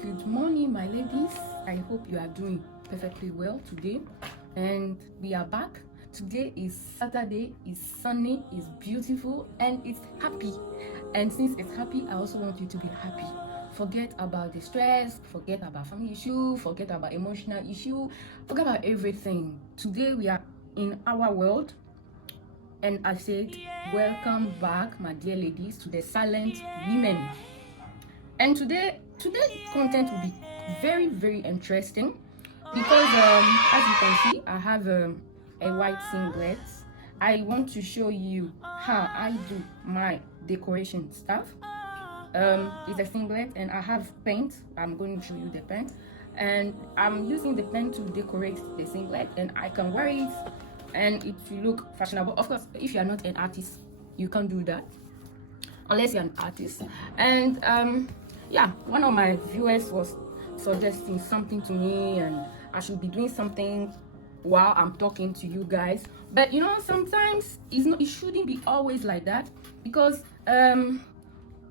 Good morning, my ladies. I hope you are doing perfectly well today. And we are back. Today is Saturday, it's sunny, it's beautiful, and it's happy. And since it's happy, I also want you to be happy. Forget about the stress, forget about family issue, forget about emotional issue, forget about everything. Today we are in our world. And I said, welcome back, my dear ladies, to the silent women. And today's content will be very, very interesting because as you can see, I have a white singlet. I want to show you how I do my decoration stuff. It's a singlet and I have paint. I'm going to show you the paint, and I'm using the pen to decorate the singlet, and I can wear it and it will look fashionable. Of course, if you are not an artist, you can't do that unless you're an artist. And yeah, one of my viewers was suggesting something to me, and I should be doing something while I'm talking to you guys. But you know, sometimes it shouldn't be always like that, because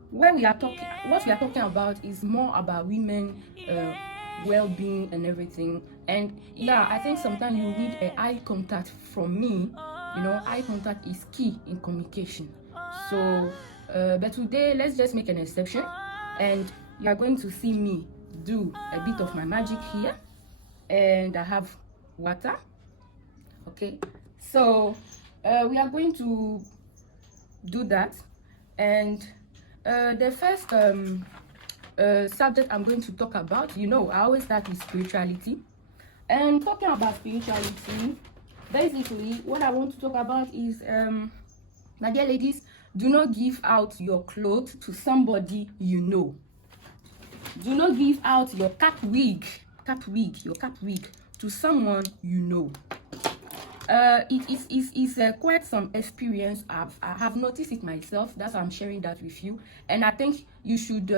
what we are talking about is more about women well-being and everything. And yeah, I think sometimes you need an eye contact from me. You know, eye contact is key in communication. So but today let's just make an exception, and you are going to see me do a bit of my magic here. And I have water. Okay, so we are going to do that. And the first subject I'm going to talk about, you know, I always start with spirituality. And talking about spirituality, basically what I want to talk about is my dear ladies, do not give out your clothes to somebody you know. Do not give out your cap wig to someone you know. It is quite some experience. I have noticed it myself. That's why I'm sharing that with you, and I think you should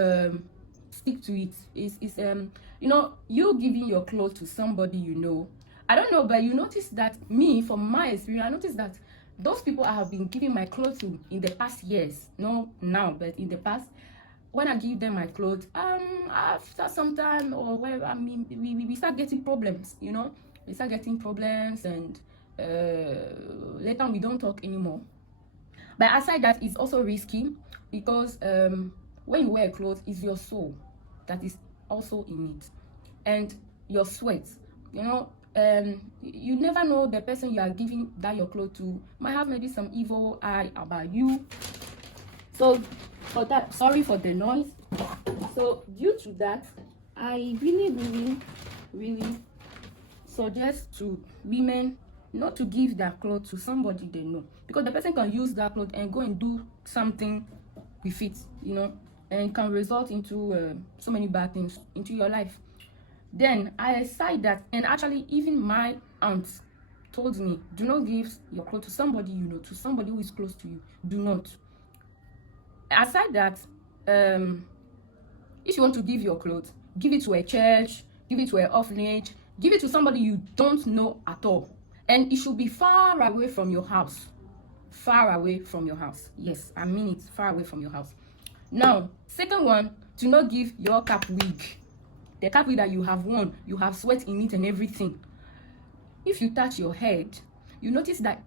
stick to it. It's you know, you giving your clothes to somebody you know. I don't know, but you notice that me, from my experience, I noticed that those people I have been giving my clothes to in the past years, not now, but in the past, when I give them my clothes, after some time, or whatever, I mean, we start getting problems, you know. We start getting problems, and later we don't talk anymore. But aside that, it's also risky, because when you wear clothes, it's your soul that is also in it, and your sweat, you know. You never know, the person you are giving that your clothes to might have maybe some evil eye about you. So for that, sorry for the noise. So due to that, I really suggest to women not to give their clothes to somebody they know, because the person can use that clothes and go and do something with it, you know, and can result into so many bad things into your life. Then I aside that, and actually even my aunt told me, do not give your clothes to somebody you know, to somebody who is close to you. Do not. Aside that, if you want to give your clothes, give it to a church, give it to an orphanage, give it to somebody you don't know at all, and it should be far away from your house. Far away from your house. Yes, I mean it, far away from your house. Now, second one, do not give your cap wig. The cap wig that you have worn, you have sweat in it and everything. If you touch your head, you notice that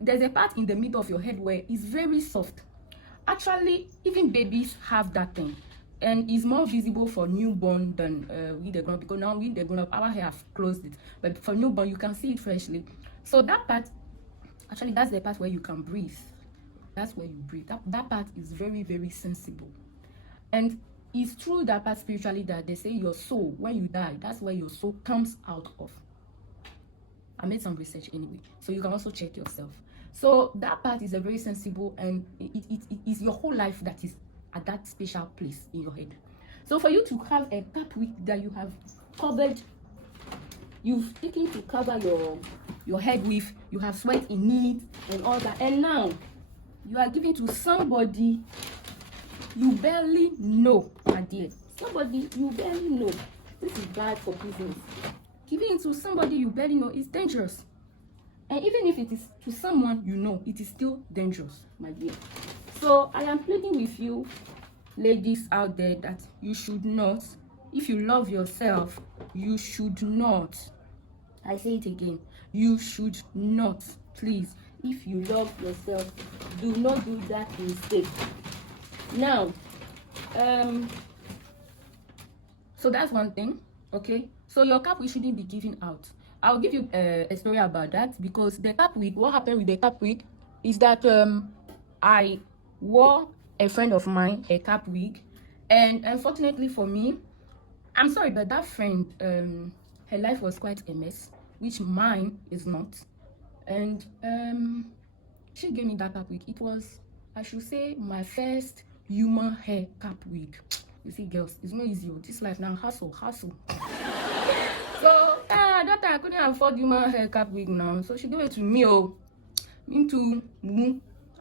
there's a part in the middle of your head where it's very soft. Actually, even babies have that thing, and it's more visible for newborn than with the grown up, because now with the grown up, our hair have closed it, but for newborn you can see it freshly. So that part, actually, that's the part where you can breathe. That's where you breathe. That part is very, very sensible. And it's true that part spiritually, that they say your soul, when you die, that's where your soul comes out of. I made some research anyway, so you can also check yourself. So that part is a very sensible, and it is your whole life that is at that special place in your head. So for you to have a cap wig that you have covered, you've taken to cover your head with, you have sweat in it and all that, and now you are giving to somebody you barely know, my dear. Somebody you barely know. This is bad for business. Giving it to somebody you barely know is dangerous. And even if it is to someone you know, it is still dangerous, my dear. So I am pleading with you, ladies out there, that you should not if you love yourself, you should not, I say it again, you should not, please, if you love yourself, do not do that mistake. Now, so that's one thing. Okay, so your cap wig shouldn't be given out. I'll give you a story about that, because the cap wig, what happened with the cap wig is that I wore a friend of mine a cap wig, and unfortunately for me, I'm sorry, but that friend, her life was quite a mess, which mine is not. And she gave me that cap wig. It was, I should say, my first human hair cap wig. You see, girls, it's not easy. This life now, hustle. So that time I couldn't afford human hair cap wig now. So she gave it to me. Me too.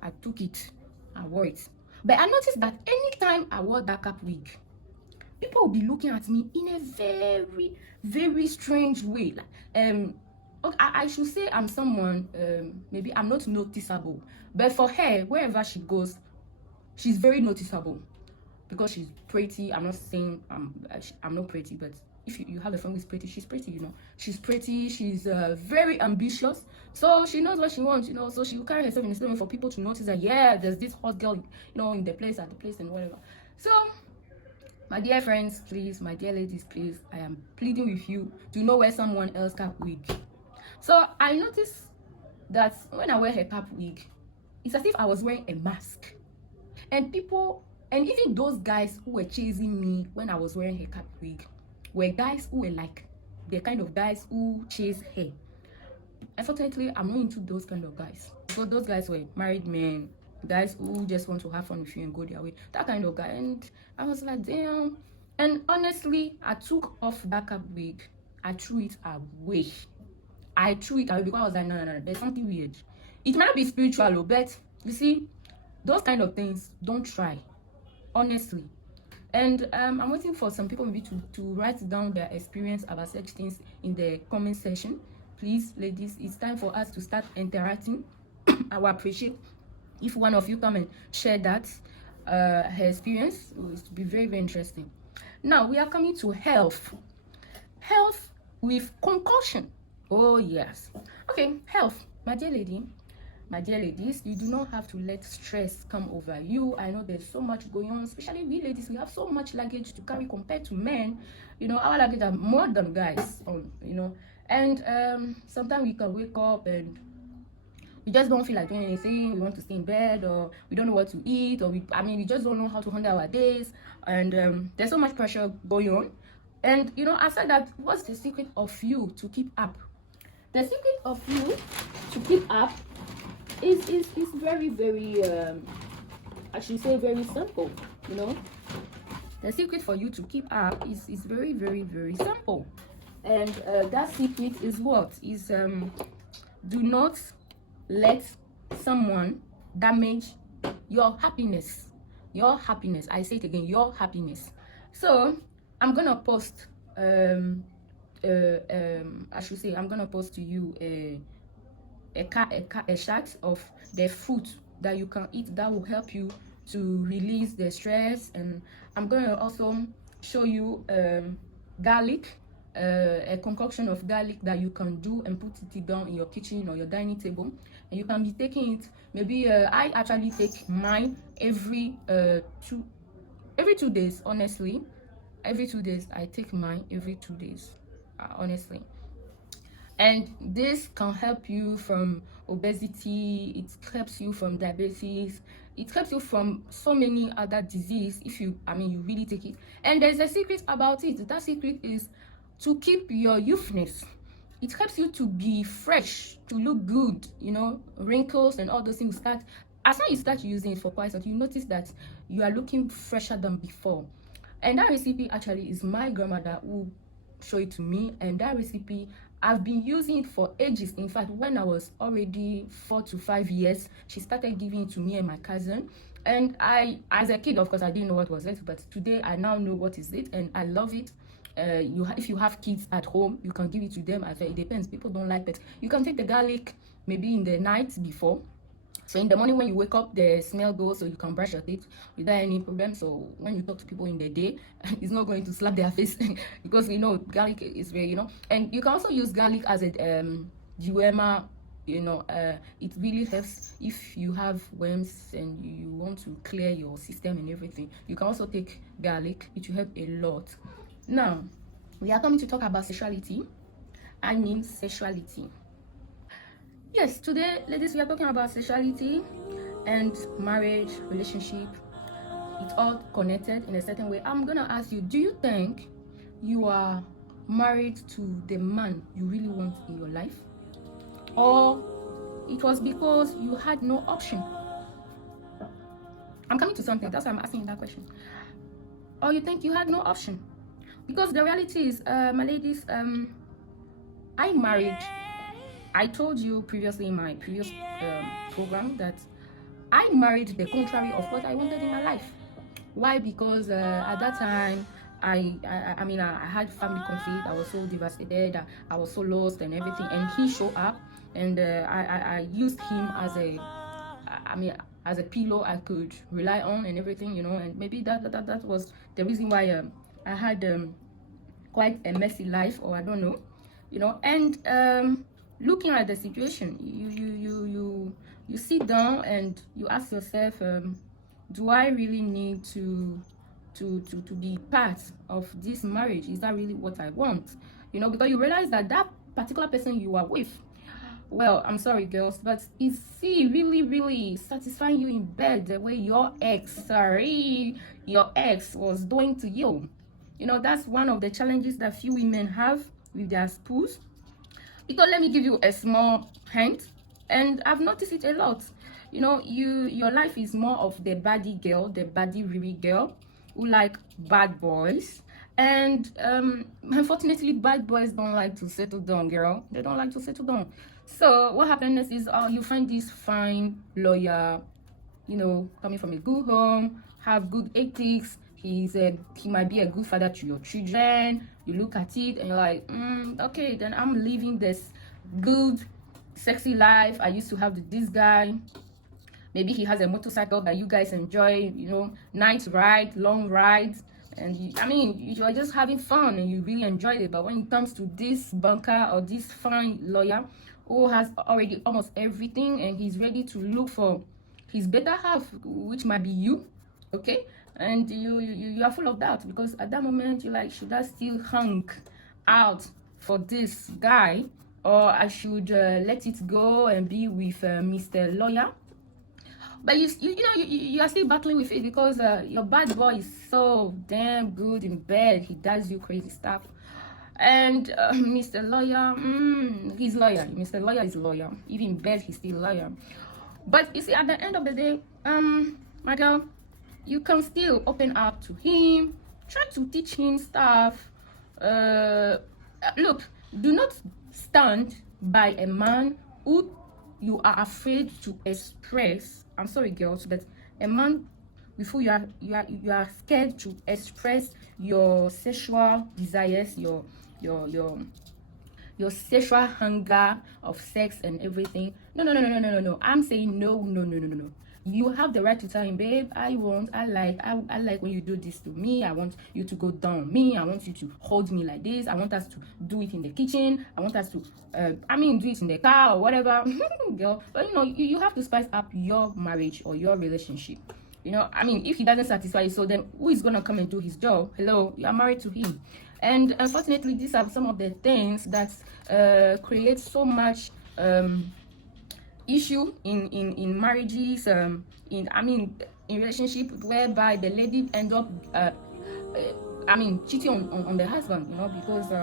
I took it. I wore it. But I noticed that anytime I wore that cap wig, people will be looking at me in a very, very strange way. Like, okay, I should say I'm someone, maybe I'm not noticeable, but for her, wherever she goes, she's very noticeable because she's pretty. I'm not saying I'm not pretty, but if you have a friend who's pretty, she's pretty, you know. She's pretty, she's very ambitious, so she knows what she wants, you know. So she will carry herself in a certain way for people to notice that, yeah, there's this hot girl, you know, in the place, at the place, and whatever. So, my dear friends, please, my dear ladies, please, I am pleading with you to know where someone else cap wig. So I noticed that when I wear her cap wig, it's as if I was wearing a mask. And people, and even those guys who were chasing me when I was wearing her cap wig, were guys who were like the kind of guys who chase her. Unfortunately, I'm not into those kind of guys. So those guys were married men, guys who just want to have fun with you and go their way, that kind of guy. And I was like, damn. And honestly, I took off that cap wig, I threw it away. Because I was like, no, there's something weird. It might not be spiritual, but you see, those kind of things, don't try, honestly. And I'm waiting for some people maybe to write down their experience about such things in the comment section. Please, ladies, it's time for us to start interacting. I will appreciate if one of you come and share that her experience. It will be very, very interesting. Now we are coming to health with concussion. Oh yes. Okay, health, my dear lady, my dear ladies, you do not have to let stress come over you. I know there's so much going on, especially we ladies. We have so much luggage to carry compared to men. You know, our luggage are more than guys. You know, and sometimes we can wake up and we just don't feel like doing anything. We want to stay in bed, or we don't know what to eat, or we just don't know how to handle our days. And there's so much pressure going on. And you know, I said that, what's the secret of you to keep up? The secret of you to keep up is very, very I should say very simple. You know, the secret for you to keep up is very, very, very simple. And that secret is what is do not let someone damage your happiness. I say it again, your happiness. So I'm gonna post I should say I'm gonna post to you a chart of the fruit that you can eat that will help you to release the stress. And I'm gonna also show you garlic, a concoction of garlic that you can do and put it down in your kitchen or your dining table, and you can be taking it. Maybe I actually take mine every 2 days. Honestly, every 2 days I take mine every 2 days, honestly. And this can help you from obesity, it helps you from diabetes, it helps you from so many other diseases if you you really take it. And there's a secret about it. That secret is to keep your youthness. It helps you to be fresh, to look good. You know, wrinkles and all those things start as soon as you start using it for quite some time. You notice that you are looking fresher than before. And that recipe actually is my grandmother who showed it to me, and that recipe I've been using it for ages. In fact, when I was already 4 to 5 years, she started giving it to me and my cousin. And I, as a kid, of course, I didn't know what was it, but today I now know what is it, and I love it. If you have kids at home, you can give it to them as well. It depends. People don't like that. You can take the garlic maybe in the night before, So in the morning when you wake up, the smell goes, so you can brush your teeth without any problem. So when you talk to people in the day, it's not going to slap their face because we know garlic is very, and you can also use garlic as a dewormer. It really helps if you have worms and you want to clear your system and everything. You can also take garlic. It will help a lot. Now we are coming to talk about sexuality. I mean sexuality. Yes, today, ladies, we are talking about sexuality and marriage, relationship. It's all connected in a certain way. I'm gonna ask you, do you think you are married to the man you really want in your life? Or it was because you had no option? I'm coming to something, that's why I'm asking you that question. Or you think you had no option? Because the reality is, my ladies, I married. I told you previously in my previous program that I married the contrary of what I wanted in my life. Why? Because at that time, I had family conflict. I was so devastated. I was so lost and everything. And he showed up, and I used him as a pillow I could rely on and everything, And maybe that was the reason why I had quite a messy life, or I don't know, And looking at the situation, you sit down and you ask yourself, do I really need to be part of this marriage? Is that really what I want? Because you realize that particular person you are with, well, I'm sorry girls, but is he really satisfying you in bed the way your ex was doing to you? That's one of the challenges that few women have with their spouse. Because let me give you a small hint, and I've noticed it a lot. Your life is more of the baddie girl, the baddie riri girl who like bad boys. And unfortunately, bad boys don't like to settle down, girl. They don't like to settle down. So what happens is you find this fine lawyer, coming from a good home, have good ethics. He might be a good father to your children. You look at it and you're like, okay, then I'm living this good, sexy life I used to have with this guy. Maybe he has a motorcycle that you guys enjoy, night ride, long rides. And you are just having fun and you really enjoy it. But when it comes to this banker or this fine lawyer who has already almost everything and he's ready to look for his better half, which might be you, okay? And you are full of doubt, because at that moment you're like, should I still hang out for this guy, or I should let it go and be with Mr. Lawyer? But you are still battling with it because your bad boy is so damn good in bed. He does you crazy stuff. And Mr. Lawyer, he's lawyer. Mr. Lawyer is lawyer. Even in bed, he's still lawyer. But you see, at the end of the day, my girl, you can still open up to him, try to teach him stuff. Look, do not stand by a man who you are afraid to express. I'm sorry, girls, but a man with who you are scared to express your sexual desires, your sexual hunger of sex and everything. No. I'm saying no. You have the right to tell him, babe, I like when you do this to me. I want you to go down on me. I want you to hold me like this. I want us to do it in the kitchen. I want us to, do it in the car or whatever. Girl, but you have to spice up your marriage or your relationship. If he doesn't satisfy you, so then who is going to come and do his job? Hello, you are married to him. And unfortunately, these are some of the things that create so much issue in marriages, in relationship, whereby the lady end up cheating on the husband, because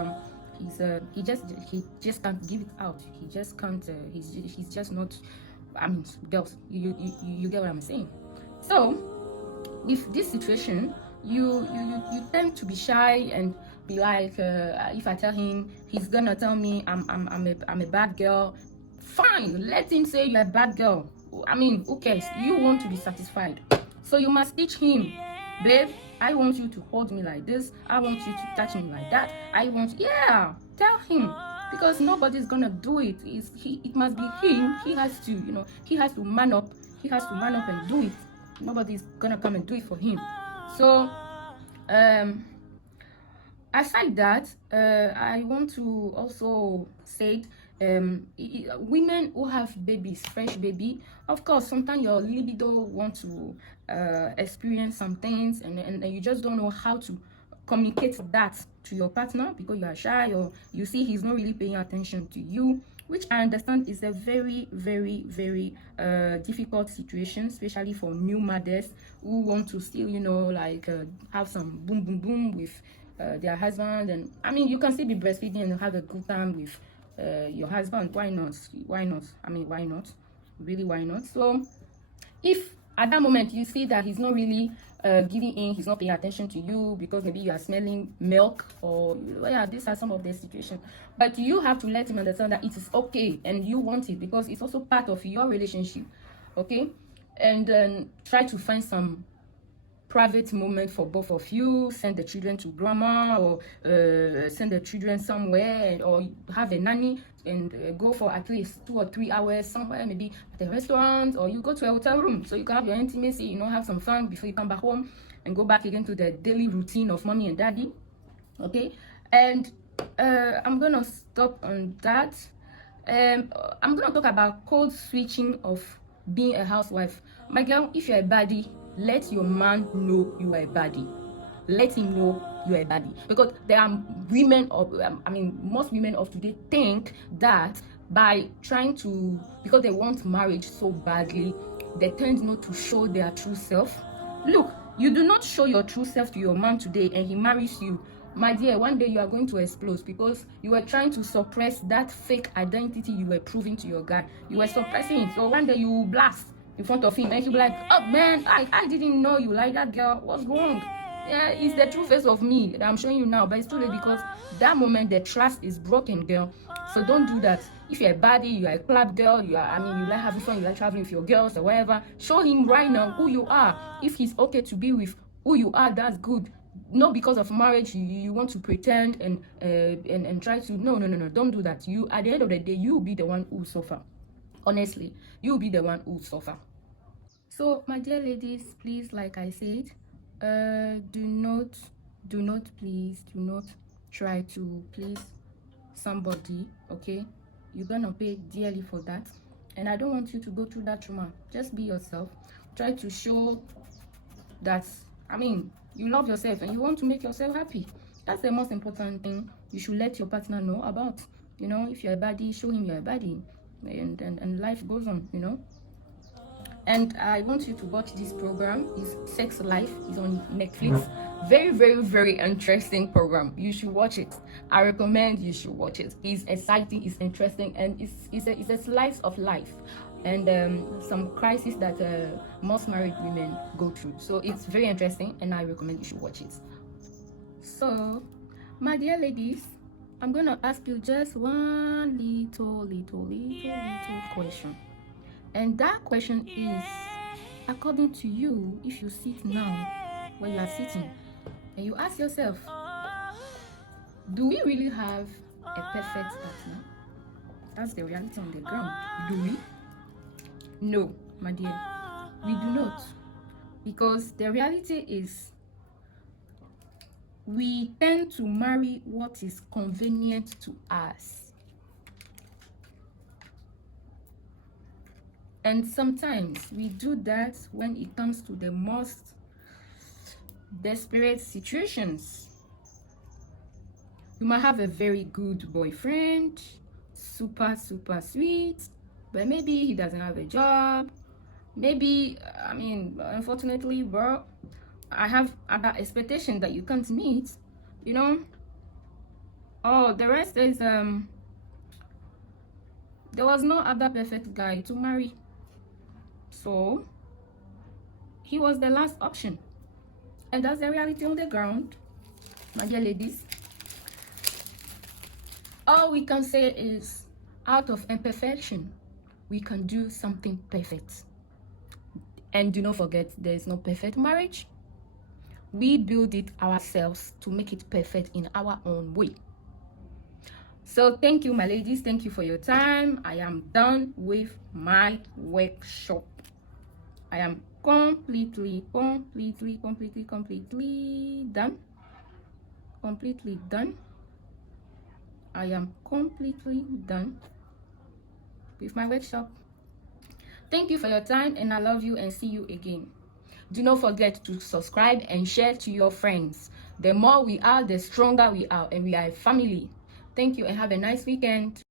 he just can't give it out. He just can't. He's just not. Girls, you get what I'm saying. So with this situation, you tend to be shy and be like, if I tell him, he's gonna tell me I'm a bad girl. Fine, let him say you're a bad girl. Who cares? You want to be satisfied, so you must teach him, babe, I want you to hold me like this. I want you to touch me like that. Tell him, because nobody's gonna do it. It must be him. He has to, he has to man up. He has to man up and do it. Nobody's gonna come and do it for him. So aside that, I want to also say, women who have babies, fresh baby, of course sometimes your libido want to experience some things, and you just don't know how to communicate that to your partner because you are shy, or you see he's not really paying attention to you, which I understand is a very, very, very difficult situation, especially for new mothers who want to still, like have some boom boom boom with their husband. And I mean, you can still be breastfeeding and have a good time with your husband. Why not? Why not? I mean, why not? Really, why not? So if at that moment you see that he's not really giving in, he's not paying attention to you because maybe you are smelling milk, or yeah, these are some of the situations, but you have to let him understand that it is okay and you want it because it's also part of your relationship. Okay, and then try to find some private moment for both of you. Send the children to grandma, or send the children somewhere, or have a nanny and go for at least 2 or 3 hours somewhere, maybe at a restaurant, or you go to a hotel room so you can have your intimacy, have some fun before you come back home and go back again to the daily routine of mommy and daddy. Okay, and I'm gonna stop on that. I'm gonna talk about code switching of being a housewife. My girl, if you're a baddie, let your man know you are a baddie. Let him know you are a baddie, because there are women of most women of today think that by trying to, because they want marriage so badly, they tend not to show their true self. Look, you do not show your true self to your man today and he marries you, my dear, one day you are going to explode because you were trying to suppress that fake identity you were proving to your guy. You were suppressing it. So one day you will blast in front of him and he'll be like, oh man, I didn't know you like that, girl. What's wrong? Yeah, it's the true face of me that I'm showing you now, but it's too late because that moment the trust is broken, girl. So don't do that. If you're a baddie, you're a club girl, you like having fun, you like traveling with your girls or whatever, show him right now who you are. If he's okay to be with who you are, that's good. Not because of marriage you want to pretend and try to, no, don't do that. You, at the end of the day, you will be the one who will suffer. Honestly, you will be the one who will suffer. So my dear ladies, please, like I said, do not try to please somebody. Okay, you're gonna pay dearly for that, and I don't want you to go through that trauma. Just be yourself. Try to show that, you love yourself and you want to make yourself happy. That's the most important thing you should let your partner know about. If you're a baddie, show him you're a baddie, and life goes on. And I want you to watch this program. It's Sex Life. It's on Netflix. Very, very, very interesting program. You should watch it. I recommend you should watch it. It's exciting, it's interesting, and it's a slice of life and some crisis that most married women go through. So it's very interesting and I recommend you should watch it. So my dear ladies, I'm gonna ask you just one little question, and that question is, according to you, if you sit now where you are sitting and you ask yourself, do we really have a perfect partner? That's the reality on the ground. Do we? No, my dear, we do not. Because the reality is, we tend to marry what is convenient to us. And sometimes we do that when it comes to the most desperate situations. You might have a very good boyfriend, super sweet, but maybe he doesn't have a job. Maybe, unfortunately, bro, I have other expectations that you can't meet, Oh, the rest is, there was no other perfect guy to marry. So, he was the last option. And that's the reality on the ground, my dear ladies. All we can say is, out of imperfection, we can do something perfect. And do not forget, there is no perfect marriage. We build it ourselves to make it perfect in our own way. So thank you, my ladies. Thank you for your time. I am done with my workshop. I am completely done. Completely done. I am completely done with my workshop. Thank you for your time, and I love you, and see you again. Do not forget to subscribe and share to your friends. The more we are, the stronger we are, and we are a family. Thank you, and have a nice weekend.